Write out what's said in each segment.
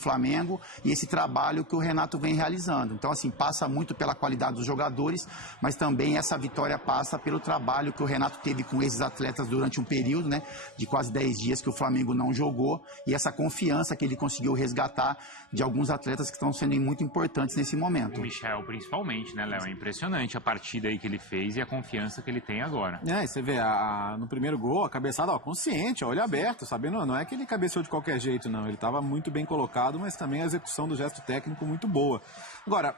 Flamengo e esse trabalho que o Renato vem realizando. Então, assim, passa muito pela qualidade dos jogadores, mas também essa vitória passa pelo trabalho que o Renato teve com esses atletas durante um período, né, de quase 10 dias que o Flamengo não jogou, e essa confiança que ele conseguiu resgatar de alguns atletas que estão sendo muito importantes nesse momento. O Michel, principalmente, né, Léo? É impressionante a partida aí que ele fez e a confiança que ele tem agora. E você vê, no primeiro gol, a cabeçada, consciente, olho aberto, sabendo, não é que ele cabeceou de qualquer jeito, não. Ele estava muito bem colocado, mas também a execução do gesto técnico muito boa. Agora,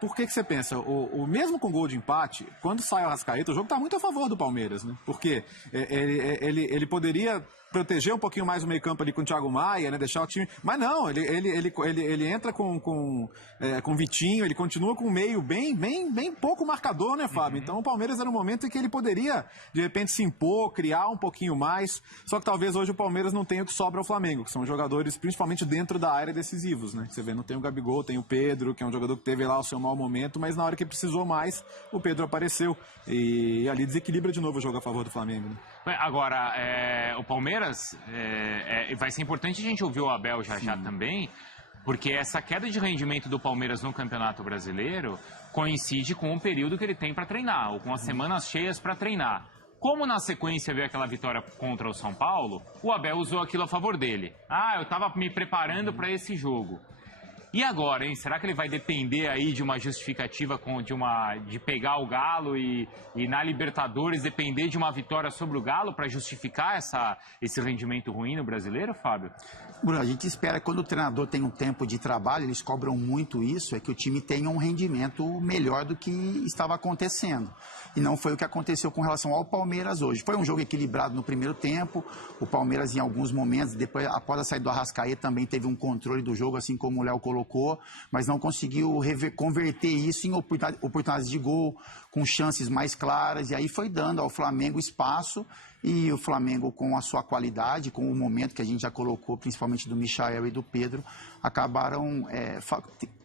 por que você pensa, o mesmo com gol de empate, quando sai o Arrascaeta, o jogo está muito a favor do Palmeiras, né? Porque ele poderia proteger um pouquinho mais o meio campo ali com o Thiago Maia, né? Deixar o time... Mas não, ele entra com Vitinho, ele continua com o meio bem pouco marcador, né, Fábio? Então o Palmeiras era um momento em que ele poderia, de repente, se impor, criar um pouquinho mais, só que talvez hoje o Palmeiras não tenha o que sobra ao Flamengo, que são jogadores, principalmente dentro da área, decisivos, né? Você vê, não tem o Gabigol, tem o Pedro, que é um jogador que teve lá o seu mau momento, mas na hora que precisou mais, o Pedro apareceu. E ali desequilibra de novo o jogo a favor do Flamengo, né? Agora, o Palmeiras vai ser importante a gente ouvir o Abel já também, porque essa queda de rendimento do Palmeiras no Campeonato Brasileiro coincide com o período que ele tem para treinar, ou com as semanas cheias para treinar. Como na sequência veio aquela vitória contra o São Paulo, o Abel usou aquilo a favor dele. Eu estava me preparando para esse jogo. E agora, hein? Será que ele vai depender aí de uma justificativa de pegar o Galo e na Libertadores depender de uma vitória sobre o Galo para justificar esse rendimento ruim no Brasileiro, Fábio? Bruno, a gente espera que quando o treinador tem um tempo de trabalho, eles cobram muito isso, é que o time tenha um rendimento melhor do que estava acontecendo. E não foi o que aconteceu com relação ao Palmeiras hoje. Foi um jogo equilibrado no primeiro tempo, o Palmeiras em alguns momentos, depois após a saída do Arrascaeta, também teve um controle do jogo, assim como o Léo colocou, mas não conseguiu converter isso em oportunidades de gol, com chances mais claras, e aí foi dando ao Flamengo espaço, e o Flamengo, com a sua qualidade, com o momento que a gente já colocou, principalmente do Michael e do Pedro, acabaram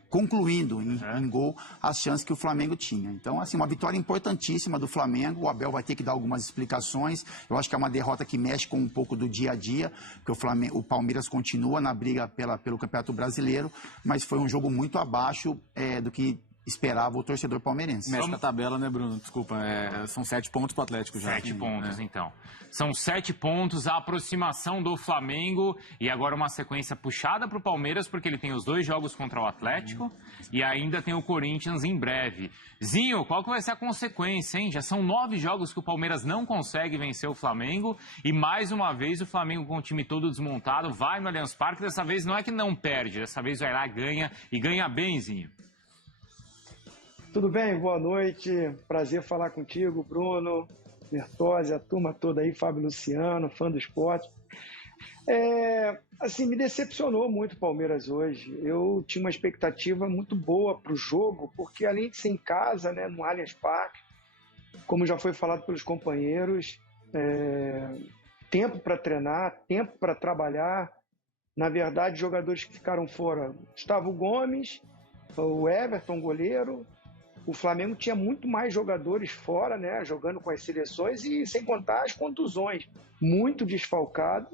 concluindo em gol as chances que o Flamengo tinha. Então, assim, uma vitória importantíssima do Flamengo. O Abel vai ter que dar algumas explicações. Eu acho que é uma derrota que mexe com um pouco do dia a dia, porque o Palmeiras continua na briga pelo Campeonato Brasileiro, mas foi um jogo muito abaixo do que esperava o torcedor palmeirense. Mexe com a tabela, né, Bruno? Desculpa, são 7 pontos pro Atlético já. 7 pontos, então. São 7 pontos, a aproximação do Flamengo e agora uma sequência puxada pro Palmeiras, porque ele tem os 2 jogos contra o Atlético e ainda tem o Corinthians em breve. Zinho, qual que vai ser a consequência, hein? Já são 9 jogos que o Palmeiras não consegue vencer o Flamengo e mais uma vez o Flamengo com o time todo desmontado vai no Allianz Parque. Dessa vez não é que não perde, dessa vez vai lá, ganha e ganha bem, Zinho. Tudo bem? Boa noite. Prazer falar contigo, Bruno, Bertozzi, a turma toda aí, Fábio Luciano, fã do esporte. Assim, me decepcionou muito o Palmeiras hoje. Eu tinha uma expectativa muito boa para o jogo, porque além de ser em casa, né, no Allianz Parque, como já foi falado pelos companheiros, tempo para treinar, tempo para trabalhar. Na verdade, jogadores que ficaram fora, Gustavo Gomes, o Everton, goleiro. O Flamengo tinha muito mais jogadores fora, né, jogando com as seleções e sem contar as contusões. Muito desfalcado.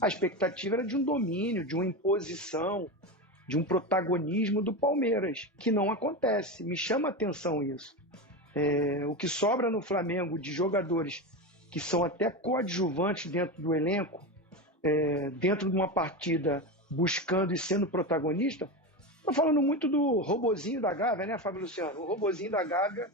A expectativa era de um domínio, de uma imposição, de um protagonismo do Palmeiras, que não acontece. Me chama a atenção isso. O que sobra no Flamengo de jogadores que são até coadjuvantes dentro do elenco, dentro de uma partida buscando e sendo protagonista. Estou falando muito do robozinho da Gávea, né, Fábio Luciano? O robozinho da Gávea,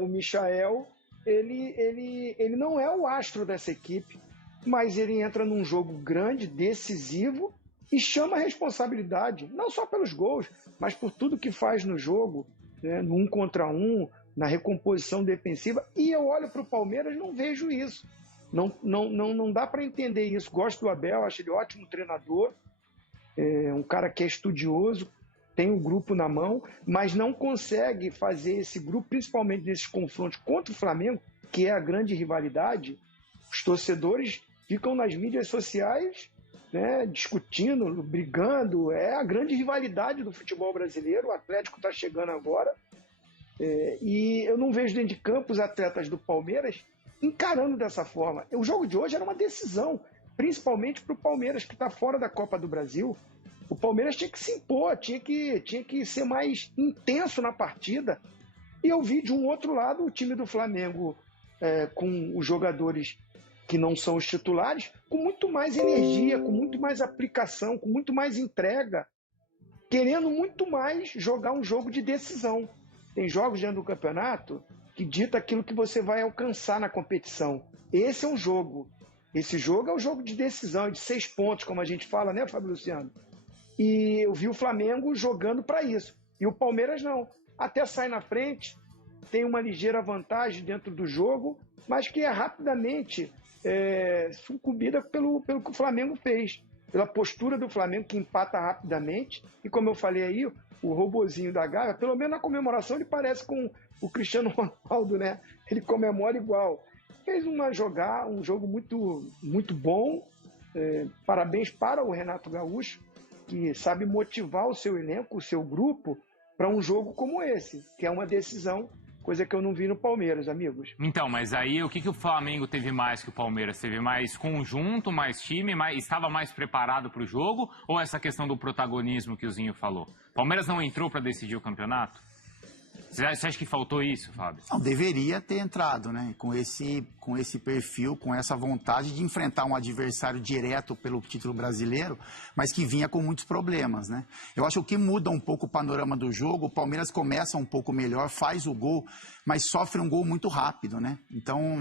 o Michael, ele não é o astro dessa equipe, mas ele entra num jogo grande, decisivo, e chama a responsabilidade, não só pelos gols, mas por tudo que faz no jogo, né, no 1 contra 1, na recomposição defensiva. E eu olho para o Palmeiras e não vejo isso. Não dá para entender isso. Gosto do Abel, acho ele ótimo treinador, um cara que é estudioso, tem o grupo na mão, mas não consegue fazer esse grupo, principalmente nesses confrontos contra o Flamengo, que é a grande rivalidade. Os torcedores ficam nas mídias sociais, né, discutindo, brigando. É a grande rivalidade do futebol brasileiro. O Atlético está chegando agora. E eu não vejo dentro de campo os atletas do Palmeiras encarando dessa forma. O jogo de hoje era uma decisão, principalmente para o Palmeiras, que está fora da Copa do Brasil. O Palmeiras tinha que se impor, tinha que ser mais intenso na partida. E eu vi de um outro lado o time do Flamengo com os jogadores que não são os titulares, com muito mais energia, com muito mais aplicação, com muito mais entrega, querendo muito mais jogar um jogo de decisão. Tem jogos dentro do campeonato que dita aquilo que você vai alcançar na competição. Esse é um jogo. Esse jogo é um jogo de decisão, de 6 pontos, como a gente fala, né, Fábio Luciano? E eu vi o Flamengo jogando para isso. E o Palmeiras não. Até sai na frente, tem uma ligeira vantagem dentro do jogo, mas que é rapidamente sucumbida pelo que o Flamengo fez. Pela postura do Flamengo, que empata rapidamente. E como eu falei aí, o robozinho da Gávea, pelo menos na comemoração, ele parece com o Cristiano Ronaldo, né? Ele comemora igual. Fez um jogo muito, muito bom. Parabéns para o Renato Gaúcho, que sabe motivar o seu elenco, o seu grupo, para um jogo como esse, que é uma decisão, coisa que eu não vi no Palmeiras, amigos. Então, mas aí o que o Flamengo teve mais que o Palmeiras? Teve mais conjunto, mais time, estava mais preparado para o jogo? Ou essa questão do protagonismo que o Zinho falou? O Palmeiras não entrou para decidir o campeonato? Você acha que faltou isso, Fábio? Não, deveria ter entrado, né? Com esse perfil, com essa vontade de enfrentar um adversário direto pelo título brasileiro, mas que vinha com muitos problemas, né? Eu acho que muda um pouco o panorama do jogo. O Palmeiras começa um pouco melhor, faz o gol, mas sofre um gol muito rápido, né? Então,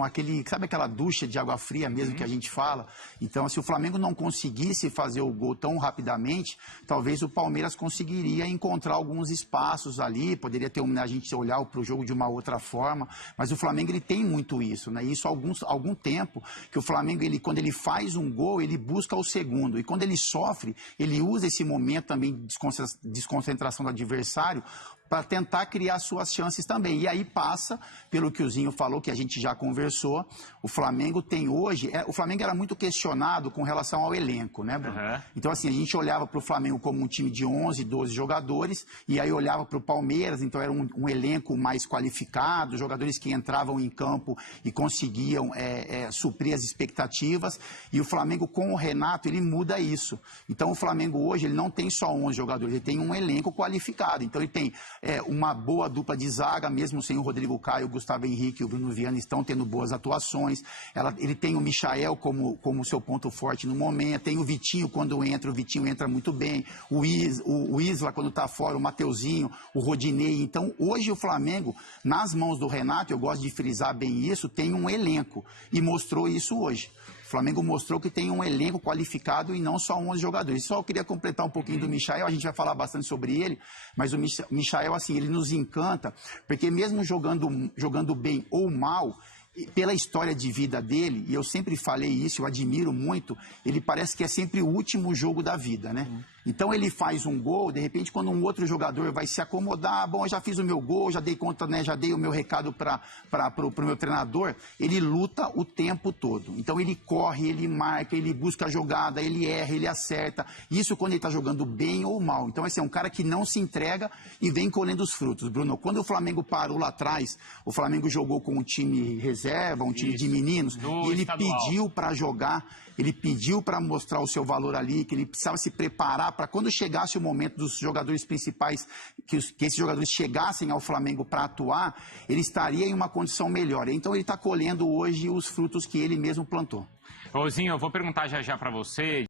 sabe aquela ducha de água fria mesmo que a gente fala? Então, se o Flamengo não conseguisse fazer o gol tão rapidamente, talvez o Palmeiras conseguiria encontrar alguns espaços ali, poderia ter a gente olhar para o jogo de uma outra forma, mas o Flamengo ele tem muito isso, né? Isso há algum tempo, que o Flamengo, quando ele faz um gol, ele busca o segundo, e quando ele sofre, ele usa esse momento também de desconcentração do adversário para tentar criar suas chances também. E aí passa, pelo que o Zinho falou, que a gente já conversou, o Flamengo tem hoje... o Flamengo era muito questionado com relação ao elenco, né, Bruno? Uhum. Então, assim, a gente olhava para o Flamengo como um time de 11, 12 jogadores, e aí olhava para o Palmeiras, então era um elenco mais qualificado, jogadores que entravam em campo e conseguiam suprir as expectativas, e o Flamengo com o Renato, ele muda isso. Então, o Flamengo hoje, ele não tem só 11 jogadores, ele tem um elenco qualificado. Então, ele tem uma boa dupla de zaga, mesmo sem o Rodrigo Caio, o Gustavo Henrique e o Bruno Viana estão tendo boas atuações. Ele tem o Michael como seu ponto forte no momento, tem o Vitinho quando entra, o Vitinho entra muito bem, o Isla quando está fora, o Mateuzinho, o Rodinei. Então, hoje o Flamengo, nas mãos do Renato, eu gosto de frisar bem isso, tem um elenco, e mostrou isso hoje. O Flamengo mostrou que tem um elenco qualificado e não só 11 jogadores. Só eu queria completar um pouquinho do Michael, a gente vai falar bastante sobre ele, mas o Michael, assim, ele nos encanta, porque mesmo jogando bem ou mal, pela história de vida dele, e eu sempre falei isso, eu admiro muito, ele parece que é sempre o último jogo da vida, né? Então ele faz um gol, de repente quando um outro jogador vai se acomodar, bom, eu já fiz o meu gol, já dei conta, né, já dei o meu recado para o meu treinador, ele luta o tempo todo. Então ele corre, ele marca, ele busca a jogada, ele erra, ele acerta. Isso quando ele está jogando bem ou mal. Então esse é um cara que não se entrega e vem colhendo os frutos. Bruno, quando o Flamengo parou lá atrás, o Flamengo jogou com um time reserva, um time de meninos, e ele pediu para jogar, ele pediu para mostrar o seu valor ali, que ele precisava se preparar para quando chegasse o momento dos jogadores principais, que esses jogadores chegassem ao Flamengo para atuar, ele estaria em uma condição melhor. Então ele está colhendo hoje os frutos que ele mesmo plantou. Ô Zinho, eu vou perguntar já para você